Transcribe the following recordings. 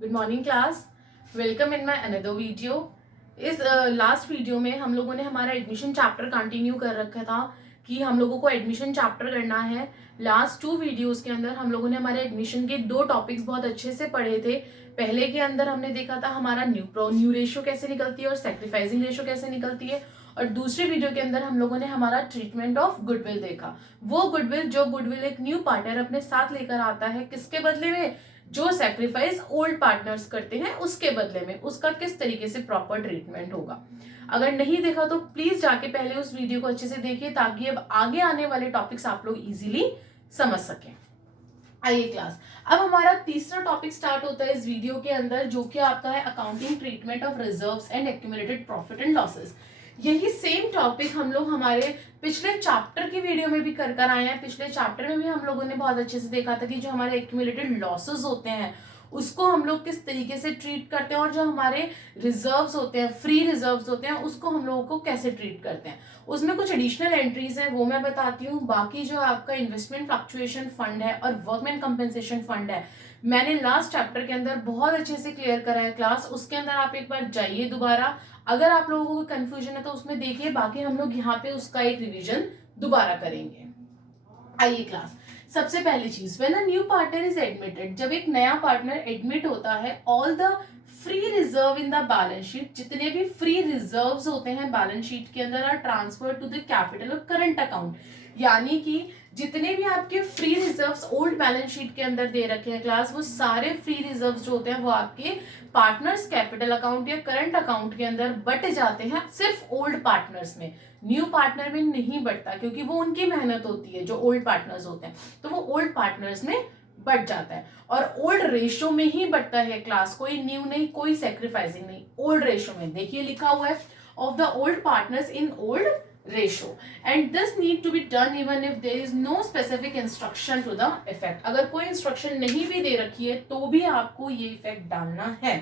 Good morning class. Welcome in my another video. इस last video में हम लोगों ने हमारा एडमिशन चैप्टर कंटिन्यू कर रखा था कि हम लोगों को एडमिशन चैप्टर करना है। लास्ट 2 वीडियोस के अंदर हम लोगों ने हमारे एडमिशन के 2 टॉपिक्स बहुत अच्छे से पढ़े थे। पहले के अंदर हमने देखा था हमारा न्यू रेशियो कैसे निकलती है और सेक्रीफाइसिंग रेशियो कैसे निकलती है, और दूसरी वीडियो के अंदर हम लोगों ने हमारा ट्रीटमेंट ऑफ गुडविल देखा। वो गुडविल जो गुडविल एक न्यू पार्टनर अपने साथ लेकर आता है, किसके बदले में? जो सेक्रीफाइस ओल्ड पार्टनर्स करते हैं उसके बदले में, उसका किस तरीके से प्रॉपर ट्रीटमेंट होगा। अगर नहीं देखा तो प्लीज जाके पहले उस वीडियो को अच्छे से देखिए ताकि अब आगे आने वाले टॉपिक्स आप लोग इजीली समझ सकें। आइए क्लास, अब हमारा तीसरा टॉपिक स्टार्ट होता है इस वीडियो के अंदर, जो कि आपका है accounting treatment of reserves and accumulated profit and losses. यही सेम टॉपिक हम लोग हमारे पिछले चैप्टर की वीडियो में भी कर आए हैं। पिछले चैप्टर में भी हम लोगों ने बहुत अच्छे से देखा था कि जो हमारे एक्यूमुलेटेड लॉसेस होते हैं उसको हम लोग किस तरीके से ट्रीट करते हैं, और जो हमारे रिजर्व्स होते हैं, फ्री रिजर्व्स होते हैं, उसको हम लोगों को कैसे ट्रीट करते हैं। उसमें कुछ एडिशनल एंट्रीज हैं वो मैं बताती हूँ। बाकी जो आपका इन्वेस्टमेंट फ्लक्चुएशन फंड है और वर्कमैन कंपेंसेशन फंड है, मैंने लास्ट चैप्टर के अंदर बहुत अच्छे से क्लियर करा है क्लास। उसके अंदर आप एक बार जाइए दोबारा, अगर आप लोगों को कंफ्यूजन है तो उसमें देखिए। बाकी हम लोग यहाँ पे उसका एक रिवीजन दोबारा करेंगे। आइए क्लास, सबसे पहली चीज, when a new partner is admitted, जब एक नया पार्टनर एडमिट होता है, all the free reserve in the balance sheet, जितने भी फ्री रिजर्व्स होते हैं बैलेंस शीट के अंदर, are transfer to the capital और करंट अकाउंट। यानी कि जितने भी आपके free reserves old balance sheet के अंदर दे रखे हैं क्लास, वो सारे फ्री रिजर्व्स जो होते हैं वो आपके पार्टनर्स कैपिटल अकाउंट या करंट अकाउंट के अंदर बट जाते हैं, सिर्फ ओल्ड पार्टनर्स में। न्यू पार्टनर में नहीं बढ़ता, क्योंकि वो उनकी मेहनत होती है जो ओल्ड पार्टनर्स होते हैं, तो वो ओल्ड पार्टनर्स में बढ़ जाता है। और ओल्ड रेशो में ही बढ़ता है क्लास, कोई न्यू नहीं, कोई सेक्रीफाइसिंग नहीं, ओल्ड रेशो में। देखिए लिखा हुआ है of the old partners in old ratio, and this need to be done even if there is no specific instruction to the effect. अगर कोई इंस्ट्रक्शन नहीं भी दे रखी है तो भी आपको ये इफेक्ट डालना है।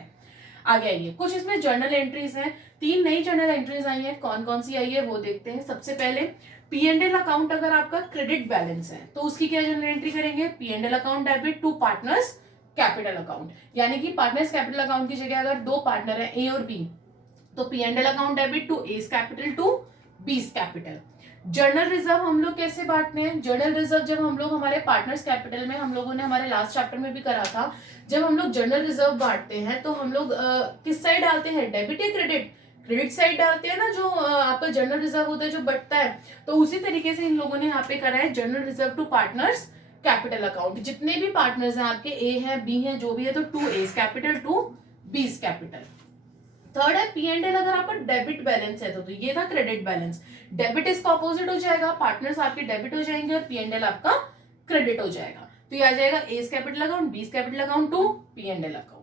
आगे आइए, कुछ इसमें जर्नल एंट्रीज हैं। 3 नई जर्नल एंट्रीज आई हैं। कौन कौन सी आई है वो देखते हैं। सबसे पहले P&L अकाउंट, अगर आपका क्रेडिट बैलेंस है तो उसकी क्या जर्नल एंट्री करेंगे? P&L account debit to partners capital account. यानी कि पार्टनर्स कैपिटल अकाउंट की जगह अगर 2 पार्टनर है ए और बी, तो P&L account debit to A's capital to B's capital. Journal reserve हम लोग कैसे बांटते हैं? जर्नल रिजर्व जब हम लोग हमारे पार्टनर्स कैपिटल में, हम लोगों ने हमारे लास्ट चैप्टर में भी करा था, जब हम लोग जर्नल रिजर्व बांटते हैं तो हम लोग किस साइड डालते हैं? डेबिट या क्रेडिट? क्रेडिट साइड डालते हैं ना, जो आपका जर्नल रिजर्व होता है जो बढ़ता है। तो उसी तरीके से इन लोगों ने यहाँ पे करा है journal reserve to partners capital account. जितने भी पार्टनर्स हैं आपके, ए है बी है जो भी है, तो to A's capital to B's capital. Third है P&L, अगर आपका डेबिट बैलेंस है तो ये था क्रेडिट बैलेंस। डेबिट इसका अपोजिट हो जाएगा, पार्टनर्स आपके डेबिट हो जाएंगे और P&L आपका क्रेडिट हो जाएगा। तो ये आ जाएगा A's capital account, B's capital account to P&L account.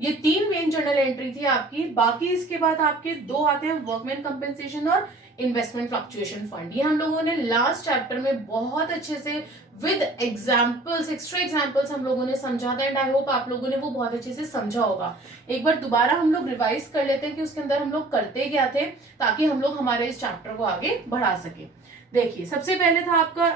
ये 3 मेन जर्नल एंट्री थी आपकी। बाकी इसके बाद आपके 2 आते हैं, वर्कमैन कंपेंसेशन और इन्वेस्टमेंट फ्लक्चुएशन फंड। ये हम लोगों ने लास्ट चैप्टर में बहुत अच्छे से विद एग्जाम्पल्स, एक्स्ट्रा एग्जाम्पल्स हम लोगों ने समझा था, एंड आई होप आप लोगों ने वो बहुत अच्छे से समझा होगा। एक बार दोबारा हम लोग रिवाइज कर लेते हैं कि उसके अंदर हम लोग करते क्या थे, ताकि हम लोग हमारे इस चैप्टर को आगे बढ़ा सके। देखिए, सबसे पहले था आपका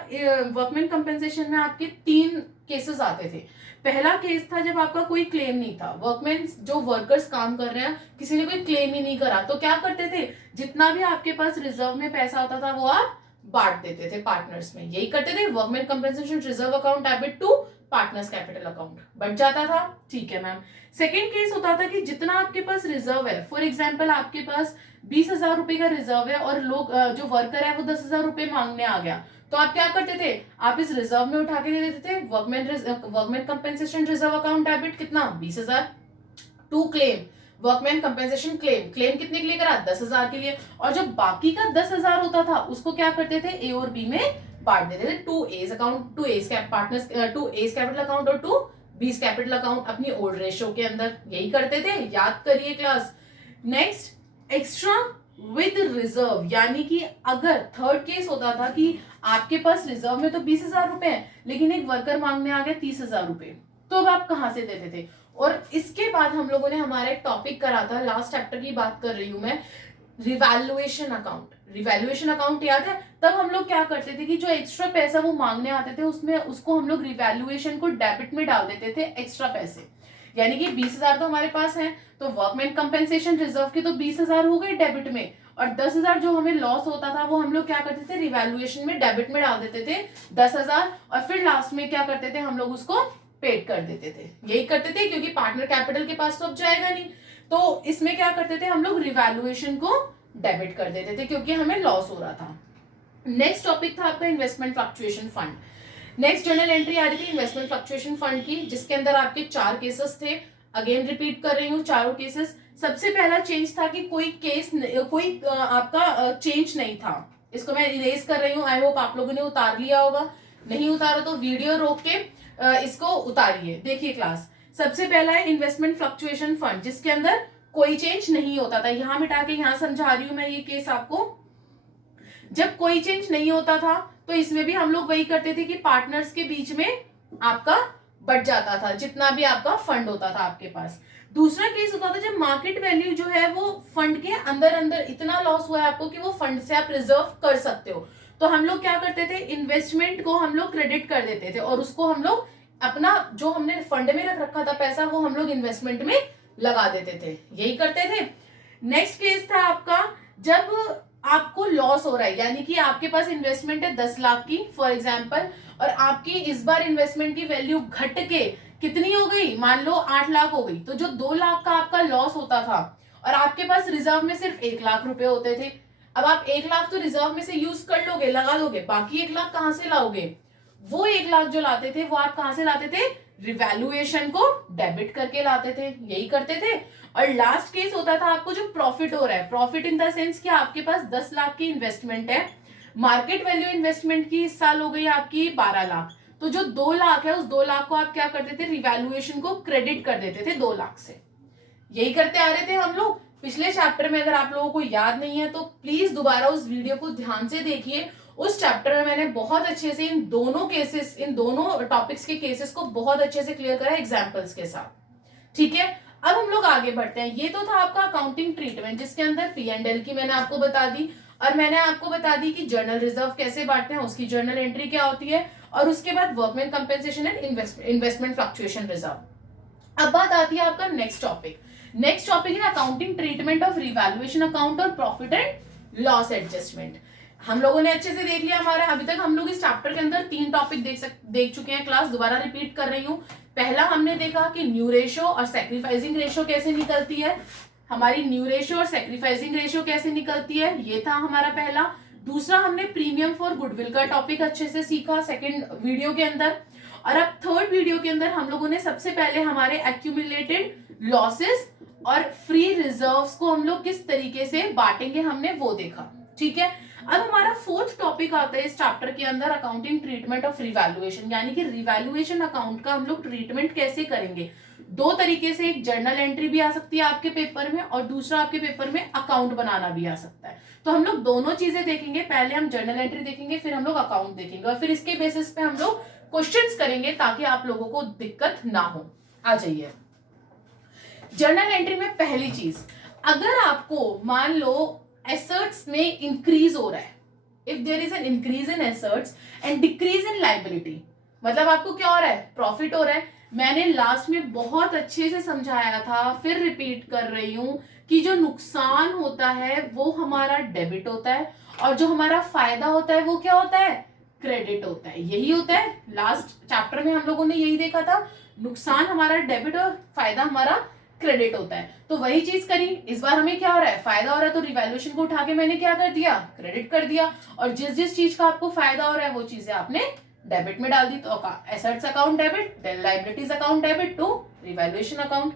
वर्कमैन कंपेंसेशन में आपके 3 केसेस आते थे। पहला केस था जब आपका कोई क्लेम नहीं था, वर्कमैन जो वर्कर्स काम कर रहे हैं, किसी ने कोई क्लेम ही नहीं करा, तो क्या करते थे? जितना भी आपके पास रिजर्व में पैसा होता था वो आप बांट देते थे पार्टनर्स में। यही करते थे, workman compensation reserve account debit to partners capital account, बढ़ जाता था। ठीक है मैम। सेकेंड केस होता था कि जितना आपके पास रिजर्व है, फॉर एग्जाम्पल आपके पास 20,000 रुपए का रिजर्व है और लोग जो वर्कर है वो 10,000 रुपए मांगने आ गया, तो आप क्या करते थे? आप इस रिजर्व में उठा के दे देते थे। Workman compensation reserve account debit कितना? 20,000 to claim workman compensation claim. Claim कितने के लिए करा? 10,000 के लिए। और जो बाकी का 10,000 होता था उसको क्या करते थे? ए और बी में बांट देते थे, to A's account, to A's partners, to A's capital account और टू बीस कैपिटल अकाउंट, अपनी ओल्ड रेशो के अंदर। यही करते थे, याद करिए class. Next, extra with reserve, यानी कि अगर थर्ड केस होता था कि आपके पास रिजर्व में तो 20,000 रुपए है, लेकिन एक वर्कर मांगने आ गया 30,000 रुपए, तो अब आप कहां से देते थे? और इसके बाद हम लोगों ने हमारा एक टॉपिक करा था, लास्ट चैप्टर की बात कर रही हूं मैं, रिवैल्यूएशन अकाउंट। रिवैल्यूएशन अकाउंट याद है? तब हम लोग क्या करते थे कि जो एक्स्ट्रा पैसा वो मांगने आते थे उसमें उसको हम लोग रिवैल्यूएशन को डेबिट में डाल देते थे, एक्स्ट्रा पैसे। यानी कि 20,000 तो हमारे पास है, तो वर्कमैन कंपेंसेशन रिजर्व के तो 20,000 हो गए डेबिट में, और 10,000 जो हमें लॉस होता था वो हम लोग क्या करते थे, रिवैल्यूएशन में डेबिट में डाल देते थे 10,000, और फिर लास्ट में क्या करते थे हम लोग उसको पेड कर देते थे। यही करते थे क्योंकि पार्टनर कैपिटल के पास तो अब जाएगा नहीं, तो इसमें क्या करते थे हम लोग, रिवैल्यूएशन को डेबिट कर देते थे क्योंकि हमें लॉस हो रहा था। नेक्स्ट टॉपिक था आपका investment fluctuation fund. Next journal entry आ रही थी इन्वेस्टमेंट फ्लक्चुएशन फंड की, जिसके अंदर आपके 4 केसेस थे। अगेन रिपीट कर रही हूँ चारों केसेस। सबसे पहला चेंज था कि कोई आपका चेंज नहीं था। इसको मैं इरेज कर रही हूँ, आई होप आप लोगों ने उतार लिया होगा, नहीं उतारा तो वीडियो रोक के इसको उतारिए, देखिए क्लास। सबसे पहला है इन्वेस्टमेंट फ्लक्चुएशन फंड, जिसके अंदर कोई चेंज नहीं होता था। यहां मिटा के यहां समझा रही हूं मैं ये केस आपको। जब कोई चेंज नहीं होता था तो इसमें भी हम लोग वही करते थे कि पार्टनर्स के बीच में आपका बढ़ जाता था जितना भी आपका फंड होता था आपके पास। दूसरा केस होता था जब मार्केट वैल्यू जो है वो फंड के अंदर अंदर इतना लॉस हुआ है आपको कि वो फंड से आप रिजर्व कर सकते हो, तो हम लोग क्या करते थे, इन्वेस्टमेंट को हम लोग क्रेडिट कर देते थे और उसको हम लोग अपना जो हमने फंड में रख रखा था पैसा वो हम लोग इन्वेस्टमेंट में लगा देते थे, यही करते थे। नेक्स्ट केस था आपका जब आपको लॉस हो रहा है, यानी कि आपके पास इन्वेस्टमेंट है 10 लाख की फॉर एग्जांपल, और आपकी इस बार इन्वेस्टमेंट की वैल्यू घट के कितनी हो गई, मान लो 8 लाख हो गई, तो जो 2 लाख का आपका लॉस होता था और आपके पास रिजर्व में सिर्फ 1 लाख रुपए होते थे। अब आप 1 लाख तो रिजर्व में से यूज कर लोगे, लगा लोगे, बाकी 1 लाख कहां से लाओगे? वो 1 लाख जो लाते थे वो आप कहां से लाते थे, रिवैल्यूएशन को डेबिट करके लाते थे, यही करते थे। और लास्ट केस होता था आपको जो प्रॉफिट हो रहा है, प्रॉफिट इन द सेंस कि आपके पास 10 लाख की इन्वेस्टमेंट है, मार्केट वैल्यू इन्वेस्टमेंट की इस साल हो गई आपकी 12 लाख, तो जो 2 लाख है उस 2 लाख को आप क्या करते थे, रिवैल्यूएशन को क्रेडिट कर देते थे 2 लाख से। यही करते आ रहे थे हम लोग पिछले चैप्टर में। अगर आप लोगों को याद नहीं है तो प्लीज दोबारा उस वीडियो को ध्यान से देखिए। उस चैप्टर में मैंने बहुत अच्छे से इन दोनों टॉपिक्स के केसेस को बहुत अच्छे से क्लियर करा एग्जांपल्स के साथ, ठीक है। अब हम लोग आगे बढ़ते हैं। ये तो था आपका अकाउंटिंग ट्रीटमेंट, जिसके अंदर P&L की मैंने आपको बता दी, और मैंने आपको बता दी कि जर्नल रिजर्व कैसे बांटते हैं, उसकी जर्नल एंट्री क्या होती है, और उसके बाद workman compensation and investment fluctuation reserve. अब बात आती है आपका नेक्स्ट टॉपिक। नेक्स्ट टॉपिक है accounting treatment of revaluation account और प्रॉफिट एंड लॉस एडजस्टमेंट। हम लोगों ने अच्छे से देख लिया हमारा, अभी तक हम लोग इस चैप्टर के अंदर 3 टॉपिक देख चुके हैं क्लास, दोबारा रिपीट कर रही हूँ। पहला हमने देखा कि न्यू रेशो और सैक्रिफाइसिंग रेशो कैसे निकलती है, हमारी न्यू रेशो और सैक्रिफाइसिंग रेशो कैसे निकलती है, ये था हमारा पहला। दूसरा हमने प्रीमियम फॉर गुडविल का टॉपिक अच्छे से सीखा सेकेंड वीडियो के अंदर। और अब थर्ड वीडियो के अंदर हम लोगों ने सबसे पहले हमारे एक्यूमुलेटेड लॉसेस और फ्री रिजर्व्स को हम लोग किस तरीके से बांटेंगे हमने वो देखा, ठीक है। अब हमारा फोर्थ टॉपिक आता है इस चैप्टर के अंदर अकाउंटिंग ट्रीटमेंट ऑफ रिवैल्यूएशन, यानी कि रिवैल्यूएशन अकाउंट का हम लोग ट्रीटमेंट कैसे करेंगे। 2 तरीके से, एक जर्नल एंट्री भी आ सकती है आपके पेपर में और दूसरा आपके पेपर में अकाउंट बनाना भी आ सकता है। तो हम लोग दोनों चीजें देखेंगे, पहले हम जर्नल एंट्री देखेंगे, फिर हम लोग अकाउंट देखेंगे, और फिर इसके बेसिस पे हम लोग क्वेश्चंस करेंगे ताकि आप लोगों को दिक्कत ना हो। आ जाइए जर्नल एंट्री में। पहली चीज, अगर आपको मान लो एसेट्स में इंक्रीज हो रहा है, if there is an increase in assets and decrease in liability, मतलब आपको क्या हो रहा है, प्रॉफिट हो रहा है। मैंने लास्ट में बहुत अच्छे से समझाया था, फिर रिपीट कर रही हूं कि जो नुकसान होता है वो हमारा डेबिट होता है और जो हमारा फायदा होता है वो क्या होता है, क्रेडिट होता है। यही होता है, लास्ट चैप्टर में हम लोगों ने यही देखा था, नुकसान हमारा डेबिट और फायदा हमारा क्रेडिट होता है। तो वही चीज करी, इस बार हमें क्या हो रहा है, फायदा हो रहा है, तो रिवैल्यूएशन को उठा के मैंने क्या कर दिया, क्रेडिट कर दिया, और जिस जिस चीज का आपको फायदा हो रहा है वो चीजें आपने डेबिट में डाल दी। तो assets account debit, then liabilities account debit to revaluation account.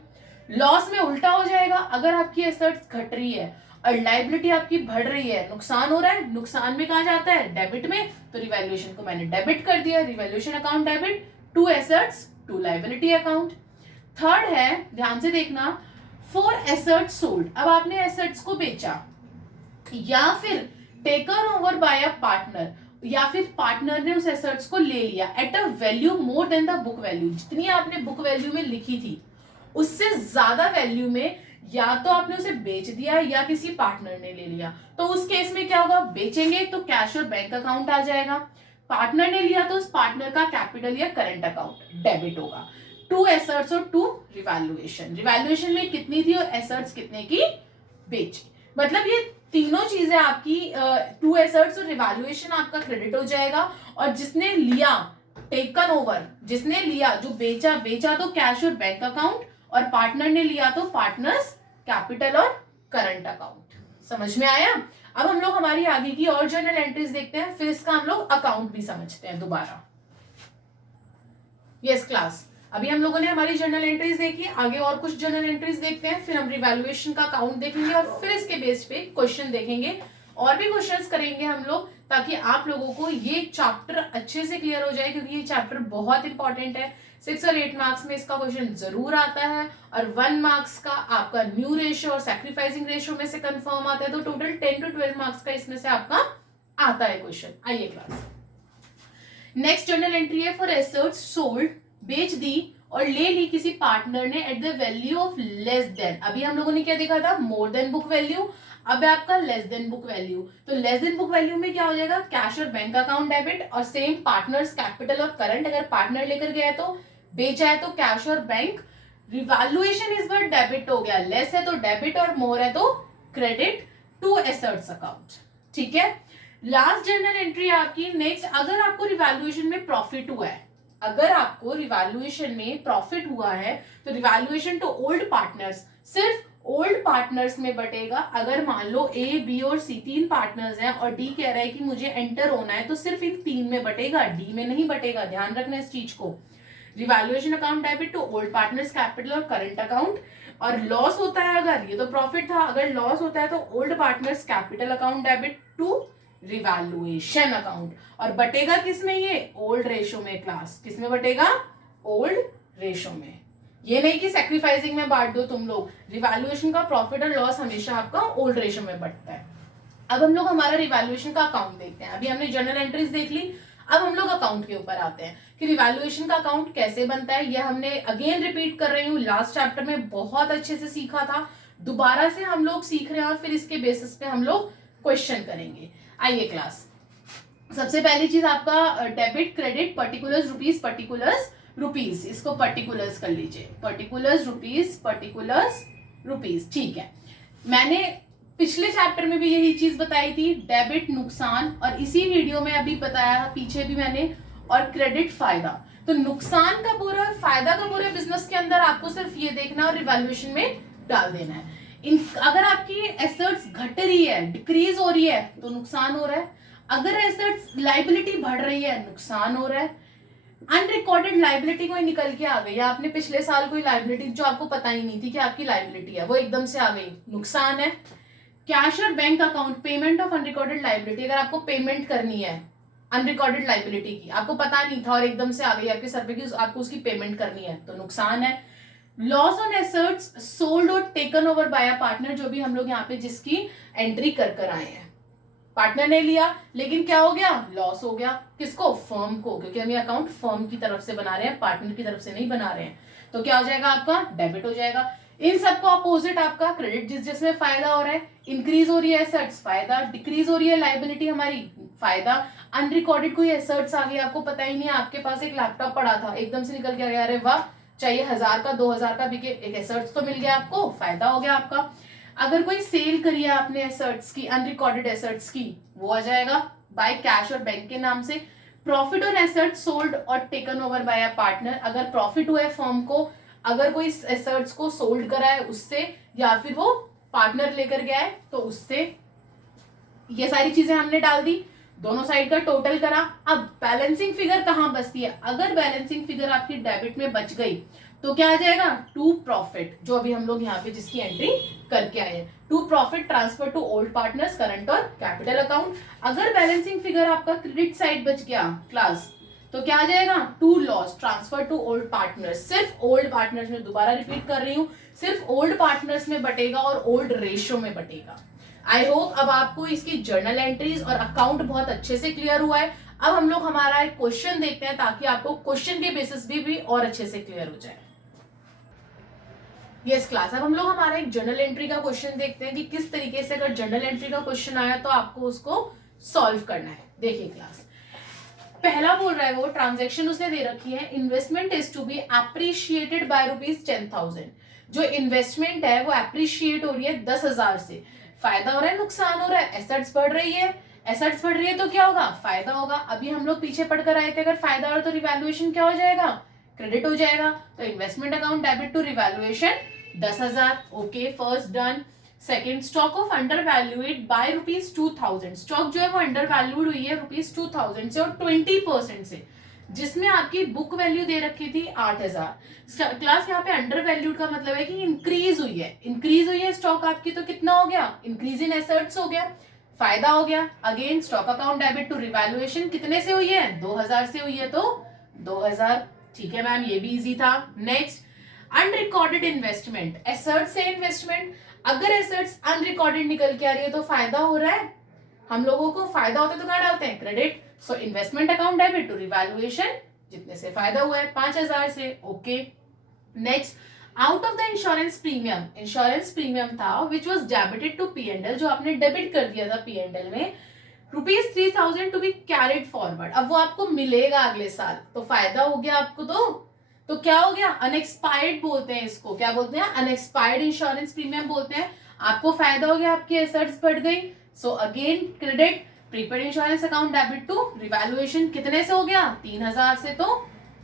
Loss में उल्टा हो जाएगा, अगर आपकी एसेट्स घट रही है और लायबिलिटी आपकी बढ़ रही है, नुकसान हो रहा है, नुकसान में कहा जाता है, डेबिट में, तो रिवैल्यूएशन को मैंने डेबिट कर दिया, revaluation account debit to assets to liability account. Third है, ध्यान से देखना, फॉर एसेट्स सोल्ड, अब आपने एसेट्स को बेचा या फिर taken over by a partner, या फिर पार्टनर ने उस एसेट्स को ले लिया at a value more than the book value, जितनी आपने बुक वैल्यू में लिखी थी उससे ज्यादा वैल्यू में, या तो आपने उसे बेच दिया या किसी पार्टनर ने ले लिया, तो उस केस में क्या होगा, बेचेंगे तो कैश और बैंक अकाउंट आ जाएगा, पार्टनर ने लिया तो उस पार्टनर का कैपिटल या करंट अकाउंट डेबिट होगा। टू एसेट्स और टू रिवैल्यूएशन। रिवैल्यूएशन में कितनी थी और एसेट्स कितने की बेची। मतलब ये तीनों चीजें आपकी टू एसेट्स और रिवैल्यूएशन आपका क्रेडिट हो जाएगा, और जिसने लिया टेकन ओवर, जिसने लिया जो बेचा तो कैश और बैंक अकाउंट, और पार्टनर ने लिया तो पार्टनर्स कैपिटल और करंट अकाउंट। समझ में आया। अब हम लोग हमारी आगे की और जर्नल एंट्रीज देखते हैं, फिर इसका हम लोग अकाउंट भी समझते हैं दोबारा। यस क्लास, अभी हम लोगों ने हमारी जर्नल एंट्रीज देखी, आगे और कुछ जर्नल एंट्रीज देखते हैं, फिर हम रिवैल्यूएशन का अकाउंट देखेंगे और फिर इसके बेस पे क्वेश्चन देखेंगे, और भी क्वेश्चंस करेंगे हम लोग, ताकि आप लोगों को ये चैप्टर अच्छे से क्लियर हो जाए, क्योंकि ये चैप्टर बहुत इंपॉर्टेंट है। 6 और 8 मार्क्स में इसका क्वेश्चन जरूर आता है, और 1 मार्क्स का आपका न्यू रेशियो और सैक्रिफाइसिंग रेशियो में से कंफर्म आता है, तो टोटल 10 to 12 मार्क्स का इसमें से आपका आता है क्वेश्चन। आइए क्लास, नेक्स्ट जर्नल एंट्री है फॉर एसेट्स सोल्ड, बेच दी और ले ली किसी पार्टनर ने at the value of less than. अभी हम लोगों ने क्या देखा था, मोर देन बुक वैल्यू, अब है आपका लेस देन बुक वैल्यू। तो लेस देन बुक वैल्यू में क्या हो जाएगा, कैश और बैंक अकाउंट डेबिट, और सेम पार्टनर्स कैपिटल और करंट, अगर पार्टनर लेकर गया है तो बेचा है तो कैश और बैंक। रिवैल्यूएशन इस बार डेबिट हो गया, लेस है तो डेबिट और मोर है तो क्रेडिट टू एसेट्स अकाउंट। ठीक है, लास्ट जर्नल एंट्री आपकी नेक्स्ट, अगर आपको रिवैल्यूएशन में प्रॉफिट हुआ है, अगर आपको रिवैल्यूएशन में प्रॉफिट हुआ है तो रिवैल्यूएशन टू ओल्ड पार्टनर्स सिर्फ ओल्ड पार्टनर्स में बटेगा। अगर मान लो ए बी और सी 3 पार्टनर्स हैं और डी कह रहा है कि मुझे एंटर होना है, तो सिर्फ इन 3 में बटेगा, डी में नहीं बटेगा, ध्यान रखना इस चीज को। Revaluation account debit to old partners capital और करंट अकाउंट, और लॉस होता है, अगर ये तो प्रॉफिट था, अगर लॉस होता है तो old partners capital account debit to revaluation account, और बटेगा किसमें, ये ओल्ड रेशो में क्लास, किसमें बटेगा, ओल्ड रेशो में। ये नहीं कि सैक्रिफाइसिंग में बांट दो तुम लोग, रिवैल्यूएशन का प्रॉफिट और लॉस हमेशा आपका ओल्ड रेशो में बटता है। अब हम लोग हमारा रिवैल्यूएशन का अकाउंट देखते हैं। अभी हमने जर्नल एंट्रीज देख ली, अब हम लोग अकाउंट के ऊपर आते हैं कि रिवैल्यूएशन का अकाउंट कैसे बनता है। ये हमने अगेन रिपीट कर रही हूँ, लास्ट चैप्टर में बहुत अच्छे से सीखा था, दोबारा से हम लोग सीख रहे हैं, और फिर इसके बेसिस पे हम लोग क्वेश्चन करेंगे। आइए क्लास, सबसे पहली चीज आपका debit credit particulars rupees, particulars rupees, इसको पर्टिकुलर्स कर लीजिए, पर्टिकुलर्स रुपीज। ठीक है, मैंने पिछले चैप्टर में भी यही चीज बताई थी, डेबिट नुकसान, और इसी वीडियो में अभी बताया पीछे भी मैंने, और क्रेडिट फायदा। तो नुकसान का पूरा, फायदा का पूरे बिजनेस के अंदर आपको सिर्फ ये देखना और रिवैल्यूएशन में डाल देना है। अगर आपकी एसेट्स घट रही है, डिक्रीज हो रही है, तो नुकसान हो रहा है। अगर एसेट्स लाइबिलिटी बढ़ रही है, नुकसान हो रहा है। अनरिकॉर्डेड लाइबिलिटी कोई निकल के आ गई, आपने पिछले साल कोई लाइबिलिटी जो आपको पता ही नहीं थी कि आपकी लाइबिलिटी है, वो एकदम से आ गई, नुकसान है। कैश और bank account, payment of unrecorded liability, अगर आपको पेमेंट करनी है अनरिकॉर्डेड लाइबिलिटी की, आपको पता नहीं था और एकदम से आ गई आपके सर पे कि आपको उसकी पेमेंट करनी है, तो नुकसान है। लॉस ऑन एसेट्स सोल्ड और taken over by a partner, जो भी हम लोग यहाँ पे जिसकी एंट्री कर आए हैं, पार्टनर ने लिया लेकिन क्या हो गया, लॉस हो गया, किसको, फर्म को, क्योंकि हम ये अकाउंट फर्म की तरफ से बना रहे हैं, पार्टनर की तरफ से नहीं बना रहे हैं, तो क्या हो जाएगा आपका, डेबिट हो जाएगा। इन सबको अपोजिट आपका क्रेडिट, जिसमें फायदा हो रहा है, इंक्रीज हो रही है एसेट्स, फायदा, डिक्रीज हो रही है लाइबिलिटी हमारी, फायदा। अनरिकॉर्डेड कोई एसेट्स आ गई, आपको पता ही नहीं है, आपके पास एक लैपटॉप पड़ा था, एकदम से निकल के आ गया, अरे वाह, चाहिए 1000 का 2000 का बिके, एक एसेट्स तो मिल गया आपको, फायदा हो गया आपका। अगर कोई सेल करी है आपने एसेट्स की, अनरिकॉर्डेड एसेट्स की, वो आ जाएगा बाय कैश और बैंक के नाम से। प्रॉफिट ऑन एसेट्स सोल्ड और taken over by a partner, अगर प्रॉफिट हुआ है फर्म को, अगर कोई एसेट्स को सोल्ड करा है उससे, या फिर वो पार्टनर लेकर गया है तो उससे, ये सारी चीजें हमने डाल दी, दोनों साइड का टोटल करा। अब बैलेंसिंग फिगर कहां बचती है, अगर बैलेंसिंग फिगर आपकी डेबिट में बच गई तो क्या आ जाएगा, टू प्रॉफिट, जो अभी हम लोग यहाँ पे जिसकी एंट्री करके आए हैं, to profit transfer to old partners current और कैपिटल अकाउंट। अगर बैलेंसिंग फिगर आपका क्रेडिट साइड बच गया क्लास, तो क्या आ जाएगा, to loss transfer to old partners, सिर्फ ओल्ड पार्टनर्स में, दोबारा रिपीट कर रही हूँ, सिर्फ ओल्ड पार्टनर्स में बटेगा और ओल्ड रेशियो में बटेगा। आई होप अब आपको इसकी जर्नल एंट्रीज और अकाउंट बहुत अच्छे से क्लियर हुआ है। अब हम लोग हमारा एक क्वेश्चन देखते हैं, ताकि आपको क्वेश्चन के बेसिस भी और अच्छे से क्लियर हो जाए। यस क्लास, अब हम लोग हमारा एक जर्नल एंट्री का क्वेश्चन देखते हैं कि किस तरीके से अगर जर्नल एंट्री का क्वेश्चन आया तो आपको उसको सॉल्व करना है। देखिए क्लास, पहला बोल रहा है वो ट्रांजेक्शन उसने दे रखी है, investment is to be appreciated by ₹10,000। जो इन्वेस्टमेंट है वो अप्रिशिएट हो रही है 10,000 से। फायदा हो रहा है, नुकसान हो रहा है, एसेट्स बढ़ रही है, एसेट्स बढ़ रही है तो क्या होगा, फायदा होगा। अभी हम लोग पीछे पढ़कर आए थे, अगर फायदा हो रहा तो रिवैल्यूएशन क्या हो जाएगा, क्रेडिट हो जाएगा। तो investment account debit to revaluation 10,000। Okay, first done. Second, stock of under valued by ₹2,000। Stock जो है वो अंडर वैल्यूड हुई है ₹2,000 से और 20% से, जिसमें आपकी बुक वैल्यू दे रखी थी 8,000। क्लास यहाँ पे अंडर वैल्यूड का मतलब है कि इंक्रीज हुई है, इंक्रीज हुई है स्टॉक आपकी, तो कितना हो गया, इंक्रीज इन एसेट्स हो गया, फायदा हो गया। Again stock account debit to revaluation कितने से हुई है, 2,000 से हुई है, तो 2,000। ठीक है मैम, ये भी इजी था। नेक्स्ट, अनरिकॉर्डेड इन्वेस्टमेंट, एसेट्स से इन्वेस्टमेंट। अगर एसेट्स अनरिकॉर्डेड निकल के आ रही है तो फायदा हो रहा है, हम लोगों को फायदा होता है तो क्या डालते हैं, credit. So investment account debit to revaluation, जितने से फायदा हुआ है 5,000 से। Okay, next, out of the insurance premium, insurance premium था which was debited to P&L, जो आपने डेबिट कर दिया था P&L में, ₹3,000 टू बी कैरिड फॉरवर्ड। अब वो आपको मिलेगा अगले साल, तो फायदा हो गया आपको। तो क्या हो गया, अनएक्सपायर्ड बोलते हैं इसको, क्या बोलते हैं, अनएक्सपायर्ड इंश्योरेंस प्रीमियम बोलते हैं। आपको फायदा हो गया, आपकी एसेट्स बढ़ गई, so again credit. Prepaid insurance account debit to revaluation कितने से हो गया, 3,000 से, तो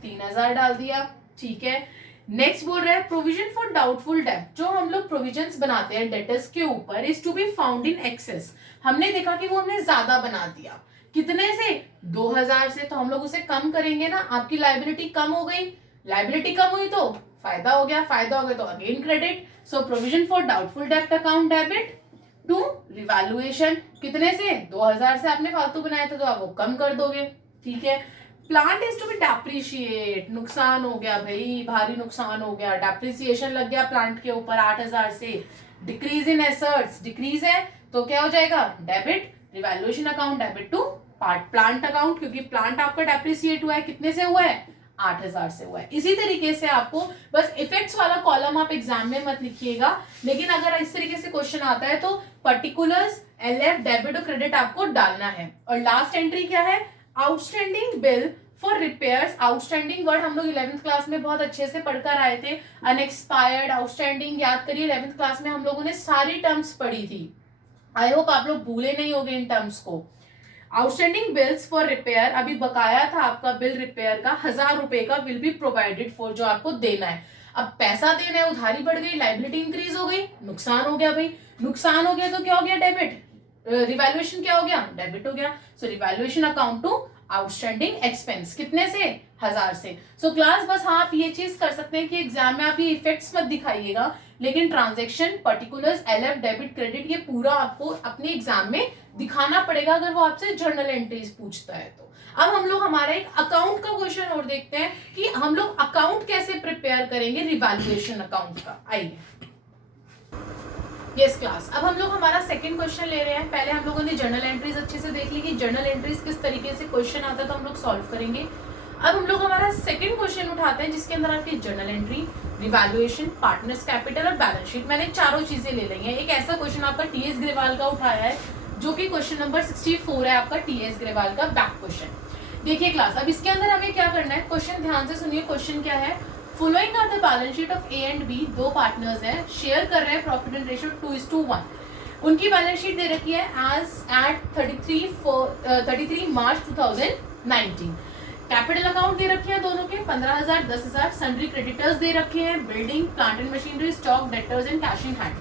3,000 डाल दिया। ठीक है, नेक्स्ट बोल रहा है प्रोविजन फॉर डाउटफुल डेब्ट, जो हम लोग प्रोविजंस बनाते हैं डेटर्स के ऊपर, is to be found in excess. हमने देखा कि वो हमने ज्यादा बना दिया, कितने से, 2,000 से, तो हम लोग उसे कम करेंगे ना, आपकी लाइबिलिटी कम हो गई, लाइबिलिटी कम हुई तो फायदा हो गया, फायदा हो गया तो again credit. So provision for doubtful डेब्ट अकाउंट डेबिट टू रिवैल्यूएशन कितने से, 2,000 से आपने फालतू बनाया था तो आप वो कम कर दोगे। ठीक है, plant is to be depreciate, नुकसान हो गया भाई, भारी नुकसान हो गया, डेप्रिसिएशन लग गया प्लांट के ऊपर 8,000 से। डिक्रीज इन एसेट्स, डिक्रीज है तो क्या हो जाएगा, debit. Revaluation account debit to plant account, क्योंकि प्लांट आपका डेप्रिसिएट हुआ है, कितने से हुआ है, 8,000 से हुआ है। इसी तरीके से आपको बस इफेक्ट्स वाला कॉलम आप एग्जाम में मत लिखिएगा, लेकिन अगर इस तरीके से क्वेश्चन आता है तो पर्टिकुलर्स, LF, डेबिट और क्रेडिट आपको डालना है। और लास्ट एंट्री क्या है, outstanding bill for repairs. Outstanding word हम लोग 11th क्लास में बहुत अच्छे से पढ़कर आए थे। अनएक्सपायर्ड, आउटस्टैंडिंग याद करिए, 11th क्लास में हम लोगों ने सारी टर्म्स पढ़ी थी। आई होप आप लोग भूले नहीं होंगे इन टर्म्स को। आउटस्टैंडिंग बिल्स फॉर रिपेयर, अभी बकाया था आपका बिल रिपेयर का 1,000 रुपए का, विल बी प्रोवाइडेड फॉर, जो आपको देना है। अब पैसा देना है, उधारी बढ़ गई, लाइबिलिटी इंक्रीज हो गई, नुकसान हो गया भाई, नुकसान हो गया तो क्या हो गया, डेबिट। रिवैल्यूएशन क्या हो गया, डेबिट हो गया। So revaluation account to outstanding expense कितने से, 1,000 से। सो क्लास बस हाँ आप ये चीज कर सकते हैं कि एग्जाम में आप ये इफेक्ट्स मत दिखाइएगा, लेकिन transaction, particulars, LF, debit, credit, ये पूरा आपको अपने एग्जाम में दिखाना पड़ेगा अगर वो आपसे जर्नल एंट्रीज पूछता है तो। अब हम लोग हमारा एक अकाउंट का क्वेश्चन और देखते हैं कि हम लोग अकाउंट कैसे प्रिपेयर करेंगे रिवैल्यूएशन अकाउंट का। आइए, यस क्लास, अब हम लोग हमारा सेकंड क्वेश्चन ले रहे हैं। पहले हम लोगों ने जर्नल एंट्रीज अच्छे से देख ली कि जर्नल एंट्रीज किस तरीके से क्वेश्चन आता है तो हम लोग सॉल्व करेंगे। अब हम लोग हमारा सेकंड क्वेश्चन उठाते हैं जिसके अंदर आपकी journal entry, revaluation, partners capital और बैलेंस शीट। मैंने चारों चीजें ले ली हैं। एक ऐसा क्वेश्चन आपका TS ग्रेवाल का उठाया है जो कि क्वेश्चन नंबर 64 है आपका TS ग्रेवाल का बैक क्वेश्चन। देखिए क्लास, अब इसके अंदर हमें क्या करना है, क्वेश्चन ध्यान से सुनिए। क्वेश्चन क्या है, following are the balance sheet of A and B, दो पार्टनर्स हैं, शेयर कर रहे हैं प्रॉफिट एंड रेशियो 2:1। उनकी बैलेंस शीट दे रखी है एज एट 33 मार्च 2019। कैपिटल अकाउंट दे रखे हैं दोनों के 15,000, 10,000। सन्ड्री क्रेडिटर्स दे रखे हैं, building, plant and machinery, stock, debtors and cash in hand.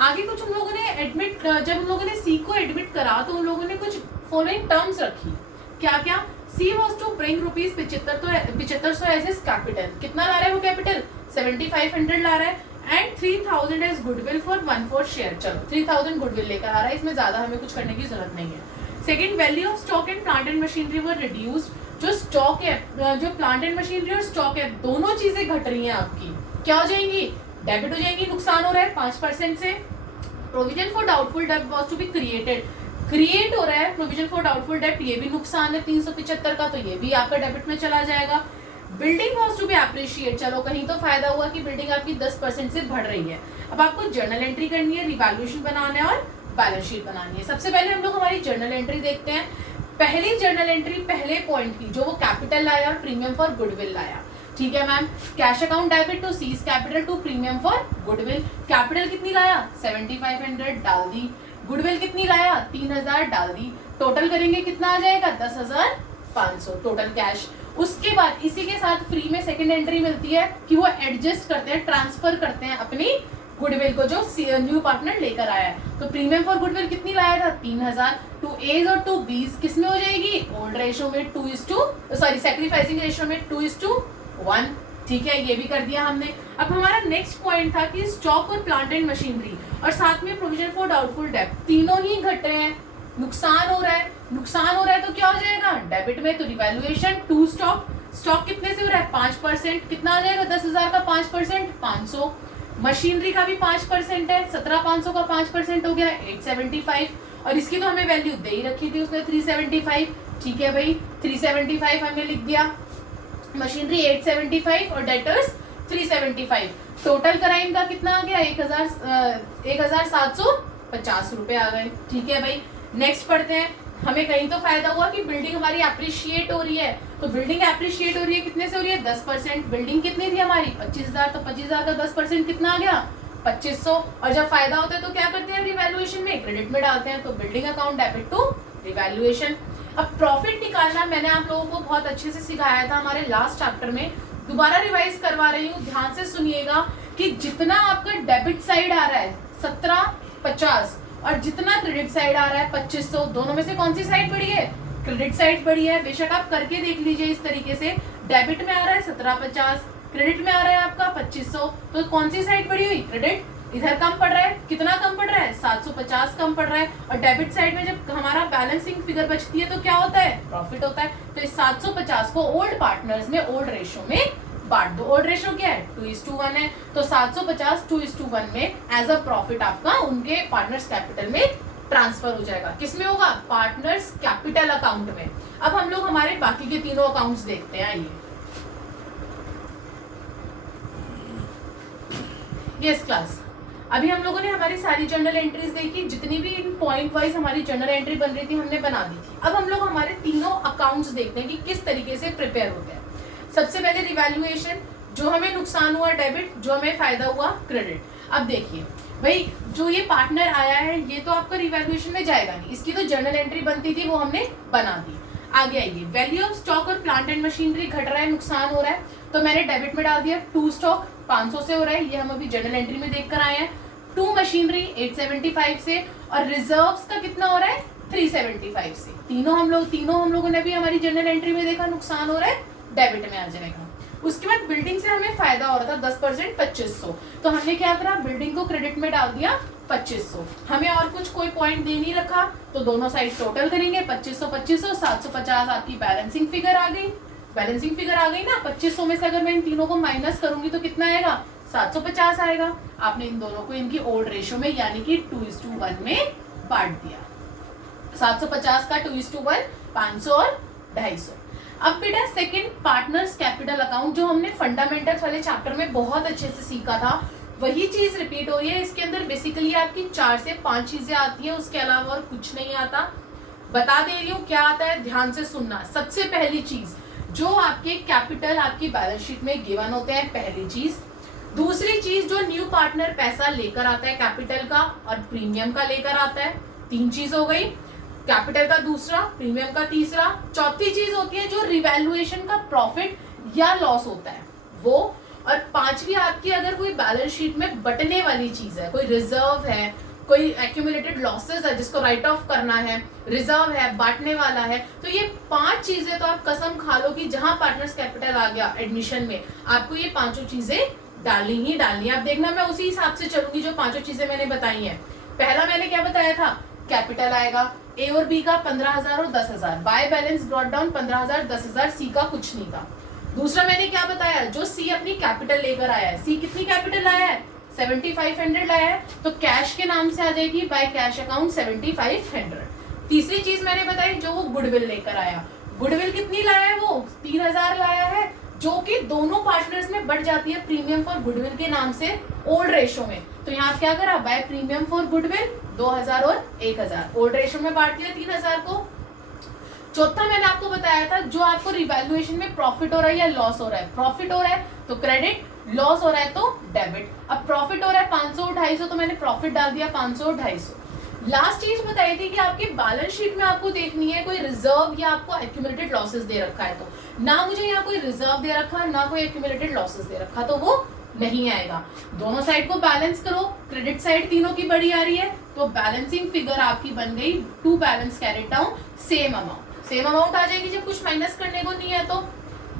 आगे कुछ हम लोगों ने एडमिट, जब हम लोगों ने सी को एडमिट करा तो उन लोगों ने कुछ फॉलोइंग टर्म्स रखी। क्या क्या, she was to bring ₹7500 as his capital. कितना ला रहा है वो कैपिटल, 7,500 ला रहा है, and 3,000 as goodwill for 1/4 share. चलो 3,000 गुडविल लेकर आ रहा है, इसमें ज्यादा हमें कुछ करने की जरूरत नहीं है। Second, value of stock and plant and machinery were reduced. जो स्टॉक है, जो प्लांट एंड मशीनरी और स्टॉक है, दोनों चीजें घट रही हैं आपकी, क्या हो जाएंगी, डेबिट हो जाएंगी, नुकसान हो रहा है 5% से। प्रोविजन फॉर डाउटफुल डेब्ट was to be created, create हो रहा है प्रोविजन फॉर डाउटफुल डेब्ट, ये भी नुकसान है 375 का, तो ये भी आपका डेबिट में चला जाएगा। Building was to be appreciate, चलो कहीं तो फायदा हुआ कि बिल्डिंग आपकी 10% से बढ़ रही है। अब आपको जर्नल एंट्री करनी है, रिवैल्यूएशन बनाना है और बैलेंस शीट बनानी है। सबसे पहले हम लोग हमारी जर्नल एंट्री देखते हैं। पहली जर्नल एंट्री पहले पॉइंट की जो वो कैपिटल लाया और प्रीमियम फॉर गुडविल लाया, ठीक है ma'am. Cash account debit to C's capital to premium for goodwill. Capital कितनी लाया 7500 डाल दी, गुडविल कितनी लाया 3000 डाल दी, टोटल करेंगे कितना आ जाएगा 10,500 टोटल कैश। उसके बाद इसी के साथ फ्री में सेकंड एंट्री मिलती है कि वो एडजस्ट करते हैं, ट्रांसफर करते हैं अपनी गुडविल को जो न्यू पार्टनर लेकर आया है। तो प्रीमियम फॉर गुडविल कितनी लाया था 3000, टू एज और टू बीज किस में हो जाएगी ओल्ड रेशो में सैक्रिफाइसिंग रेशो में 2:1, ठीक है, ये भी कर दिया हमने। अब हमारा नेक्स्ट पॉइंट था कि स्टॉक और प्लांट एंड मशीनरी और साथ में प्रोविजन फॉर डाउटफुल डेब्ट तीनों ही घट रहे हैं, नुकसान हो रहा है। नुकसान हो रहा है तो क्या हो जाएगा डेबिट में, तो रिवैल्यूएशन टू स्टॉक कितने से हो रहा है 5%, कितना आ जाएगा 10,000 का 5% 500। मशीनरी का भी 5% है, 17,500 का 5% हो गया 875, और इसकी तो हमें वैल्यू दे ही रखी थी उसने 375, ठीक है भाई 375 हमने लिख दिया। मशीनरी 875 और डेटर्स 375, टोटल कराइन का कितना आ गया 1,750 रुपए आ गए, ठीक है भाई। नेक्स्ट पढ़ते हैं, हमें कहीं तो फायदा हुआ कि बिल्डिंग हमारी अप्रिशिएट हो रही है, तो बिल्डिंग अप्रिशिएट हो रही है कितने से हो रही है 10%। बिल्डिंग कितनी थी हमारी 25,000, तो 25,000 का 10% कितना आ गया 2500, और जब फायदा होता है तो क्या करते हैं रिवैल्यूएशन में क्रेडिट में डालते हैं, तो building account debit to revaluation. अब प्रॉफिट निकालना मैंने आप लोगों को बहुत अच्छे से सिखाया था हमारे लास्ट चैप्टर में, दोबारा रिवाइज करवा रही हूँ, ध्यान से सुनिएगा कि जितना आपका डेबिट साइड आ रहा है 1750 और जितना क्रेडिट साइड आ रहा है 2500, दोनों में से कौन सी साइड बड़ी है क्रेडिट साइड बड़ी है। बेशक आप करके देख लीजिए इस तरीके से, डेबिट में आ रहा है 1750, क्रेडिट में आ रहा है आपका 2500, तो कौन सी साइड बड़ी हुई क्रेडिट, इधर कम पड़ रहा है, कितना कम पड़ रहा है 750 कम पड़ रहा है, और डेबिट साइड में जब हमारा बैलेंसिंग फिगर बचती है तो क्या होता है प्रॉफिट होता है। तो इस 750 को ओल्ड पार्टनर्स में ओल्ड रेशो में बांट दो। ओल्ड रेशो क्या है 2:1 है, तो 750 2:1 में एज अ प्रॉफिट आपका उनके पार्टनर्स कैपिटल में ट्रांसफर हो जाएगा। किसमें होगा पार्टनर्स कैपिटल अकाउंट में। अब हम लोग हमारे बाकी के तीनों अकाउंट्स देखते हैं, आइए। यस क्लास, अभी हम लोगों ने हमारी सारी जर्नल एंट्रीज देखी, जितनी भी पॉइंट वाइज हमारी जर्नल एंट्री बन रही थी हमने बना दी थी। अब हम लोग हमारे तीनों अकाउंट्स देखते हैं कि किस तरीके से प्रिपेयर होते हैं। सबसे पहले रिवैल्यूएशन, जो हमें नुकसान हुआ डेबिट, जो हमें फायदा हुआ क्रेडिट। अब देखिए भाई, जो ये पार्टनर आया है ये तो आपका रिवैल्यूएशन में जाएगा नहीं, इसकी तो जर्नल एंट्री बनती थी वो हमने बना दी। आगे आइए, वैल्यू ऑफ स्टॉक और प्लांट एंड मशीनरी घट रहा है, नुकसान हो रहा है, तो मैंने डेबिट में डाल दिया। टू स्टॉक 500 से हो रहा है, ये हम अभी जर्नल एंट्री में देख कर आए हैं। टू मशीनरी 875 से, और रिजर्व्स का कितना हो रहा है 375 से। तीनों हम लोगों ने भी हमारी जर्नल एंट्री में देखा नुकसान हो रहा है, डेबिट में आ जाएगा। उसके बाद बिल्डिंग से हमें फायदा हो रहा था 10% 2500, तो हमने क्या करा बिल्डिंग को क्रेडिट में डाल दिया 2500। हमें और कुछ कोई पॉइंट दे नहीं रखा, तो दोनों साइड टोटल करेंगे 2500 2500 750 आपकी बैलेंसिंग फिगर आ गई। बैलेंसिंग फिगर आ गई ना, 2500 में से अगर मैं इन तीनों को माइनस करूंगी तो कितना आएगा 750 आएगा। आपने इन दोनों को इनकी ओल्ड रेशो में यानी कि 2:1 में बांट दिया। 750 का 2:1 500 और 250। अब बेटा सेकंड पार्टनर्स कैपिटल अकाउंट, जो हमने फंडामेंटल्स वाले चैप्टर में बहुत अच्छे से सीखा था, वही चीज रिपीट हो रही है। इसके अंदर बेसिकली आपकी 4 से 5 चीजें आती हैं, उसके अलावा और कुछ नहीं आता। बता दे रही हूँ क्या आता है, ध्यान से सुनना। सबसे पहली चीज, जो आपके कैपिटल आपकी बैलेंस शीट में गिवन होते हैं, पहली चीज। दूसरी चीज, जो न्यू पार्टनर पैसा लेकर आता है कैपिटल का और प्रीमियम का लेकर आता है, 3 चीज हो गई। कैपिटल का दूसरा, प्रीमियम का तीसरा। चौथी चीज होती है जो रिवैल्यूएशन का प्रॉफिट या लॉस होता है वो। और पांचवी आपकी अगर कोई बैलेंस शीट में बटने वाली चीज है, कोई रिजर्व है, कोई एक्यूमुलेटेड लॉसेस है जिसको राइट ऑफ करना है, रिजर्व है, बांटने वाला है, तो ये 5 चीजें तो आप कसम खा लो कि जहां पार्टनर्स कैपिटल आ गया एडमिशन में, आपको ये 5 चीजें डालनी ही डालनी है। आप देखना मैं उसी हिसाब से चलूंगी जो 5 चीजें मैंने बताई हैं। पहला मैंने क्या बताया था, कैपिटल आएगा, ए और बी का 15,000 और 10,000, बाय बैलेंस ब्रॉट डाउन 15,000 10,000, सी का कुछ नहीं था। दूसरा मैंने क्या बताया, जो सी अपनी कैपिटल लेकर आया है, सी कितनी कैपिटल लाया है 7500 लाया है, तो कैश के नाम से आ जाएगी बाय कैश अकाउंट 7500। तीसरी चीज मैंने बताई, जो वो गुडविल लेकर आया, गुडविल कितनी लाया है वो 3000 लाया है, जो कि दोनों पार्टनर्स में बढ़ जाती है प्रीमियम फॉर गुडविल के नाम से ओल्ड रेशो में। तो यहाँ क्या करा, बाय प्रीमियम फॉर गुडविल 2000 और 1000 ओल्ड रेशो में बांट दिया 3000 को। चौथा मैंने आपको बताया था जो आपको रिवैल्यूएशन में प्रॉफिट हो रहा है या लॉस हो रहा है, प्रॉफिट हो रहा है तो क्रेडिट, लॉस हो रहा है तो डेबिट। अब प्रॉफिट हो रहा है 500 250, तो मैंने प्रॉफिट डाल दिया 500 250। लास्ट चीज बताई थी कि आपकी बैलेंस शीट में आपको देखनी है कोई रिजर्व या आपको एक्यूमुलेटेड लॉसेस दे रखा है, तो ना मुझे यहाँ कोई रिजर्व दे रखा है ना कोई एक्यूमुलेटेड लॉसेस दे रखा, तो वो नहीं आएगा। दोनों साइड को बैलेंस करो, क्रेडिट साइड तीनों की बड़ी आ रही है तो बैलेंसिंग फिगर आपकी बन गई to balance carried down same amount. Same amount आ जाएगी जब कुछ माइनस करने को नहीं है। तो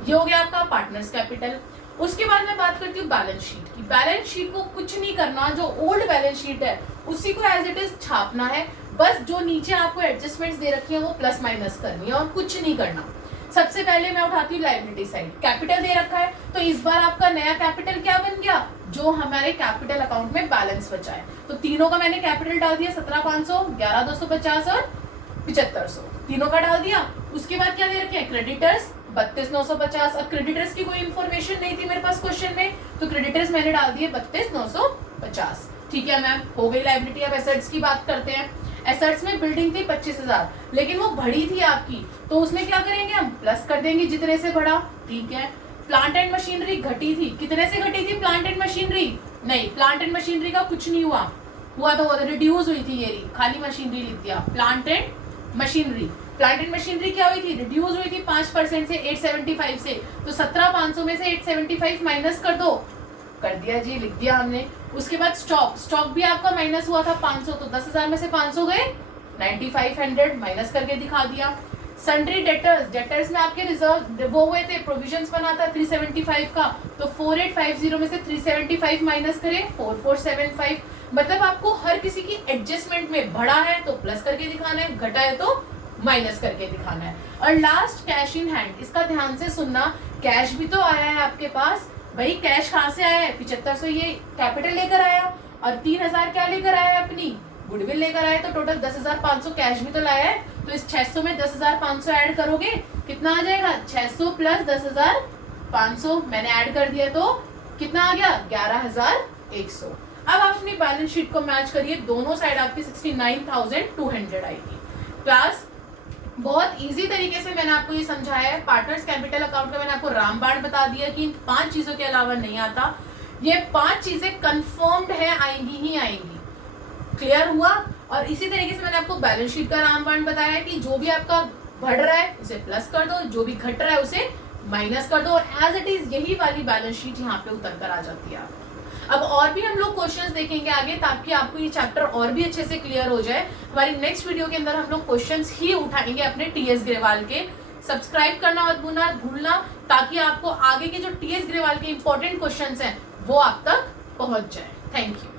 ये हो गया आपका पार्टनर्स कैपिटल। उसके बाद मैं बात करती हूँ बैलेंस शीट की। बैलेंस शीट को कुछ नहीं करना, जो ओल्ड बैलेंस शीट है उसी को एज इट इज छापना है, बस जो नीचे आपको एडजस्टमेंट्स दे रखी है वो प्लस माइनस करनी है और कुछ नहीं करना। सबसे पहले मैं उठाती हूँ लायबिलिटी साइड, कैपिटल दे रखा है तो इस बार आपका नया कैपिटल क्या बन गया, जो हमारे कैपिटल अकाउंट में बैलेंस बचा है। तो तीनों का मैंने कैपिटल डाल दिया 17,500, 11,250 और 7,500, तीनों का डाल दिया। उसके बाद क्या दे रखे हैं क्रेडिटर्स 32,950। अब क्रेडिटर्स की कोई इंफॉर्मेशन नहीं थी मेरे पास क्वेश्चन में, तो क्रेडिटर्स मैंने डाल दिए 32,950। ठीक है मैम, हो गई लायबिलिटी। अब एसेट्स की बात करते हैं। एसेट्स में बिल्डिंग थी 25,000, लेकिन वो बढ़ी थी आपकी, तो उसमें क्या करेंगे हम प्लस कर देंगे जितने से बढ़ा। ठीक है, प्लांट एंड मशीनरी घटी थी, कितने से घटी थी प्लांट एंड मशीनरी, नहीं प्लांट एंड मशीनरी का कुछ नहीं हुआ, हुआ तो रिड्यूस हुई थी, ये खाली मशीनरी लिख दिया। Plant and machinery, plant and machinery क्या हुई थी, रिड्यूस हुई थी 5% से 875 से, तो 17,500 में से 875 माइनस कर दो, कर दिया जी, लिख दिया हमने। उसके बाद स्टॉक, स्टॉक भी आपका माइनस हुआ था 500, तो 10,000 में से 500 गए 9500 माइनस करके दिखा दिया। सन्ड्री डेटर्स, डेटर्स में आपके रिजर्व वो हुए थे, प्रोविजंस बना था 375 का, तो 4850 में से 375 माइनस करें 4475। मतलब आपको हर किसी की एडजस्टमेंट में बढ़ा है तो प्लस करके दिखाना है, घटा है तो माइनस करके दिखाना है। और लास्ट कैश इन हैंड, इसका ध्यान से सुनना, कैश भी तो आया है आपके पास, भाई कैश कहाँ से आया है, 7500 ये कैपिटल लेकर आया और 3000 क्या लेकर आया है अपनी गुडविल लेकर आया, तो टोटल 10,500 कैश भी तो लाया है। तो इस 600 में 10,500 ऐड करोगे कितना आ जाएगा, 600 प्लस 10,500 मैंने ऐड कर दिया तो कितना आ गया 11,100। अब आप अपनी बैलेंस शीट को मैच करिए, दोनों साइड आपकी 69,200 आएगी। क्लास बहुत इजी तरीके से मैंने आपको ये समझाया है। पार्टनर्स कैपिटल अकाउंट का मैंने आपको रामबाण बता दिया कि इन 5 चीजों के अलावा नहीं आता। ये 5 चीजें कंफर्म्ड है, आएंगी ही आएंगी। क्लियर हुआ? और इसी तरीके से मैंने आपको बैलेंस शीट का रामबाण बताया कि जो भी आपका बढ़ रहा है उसे प्लस कर दो, जो भी घट रहा है उसे माइनस कर दो, और एज इट इज यही वाली बैलेंस शीट यहाँ पे उतर कर आ जाती है। अब और भी हम लोग क्वेश्चंस देखेंगे आगे, ताकि आपको ये चैप्टर और भी अच्छे से क्लियर हो जाए। हमारी नेक्स्ट वीडियो के अंदर हम लोग क्वेश्चंस ही उठाएंगे अपने टीएस ग्रेवाल के। सब्सक्राइब करना मत भूलना, ताकि आपको आगे के जो टीएस ग्रेवाल के इंपॉर्टेंट क्वेश्चंस हैं वो आप तक पहुंच जाए। Thank you.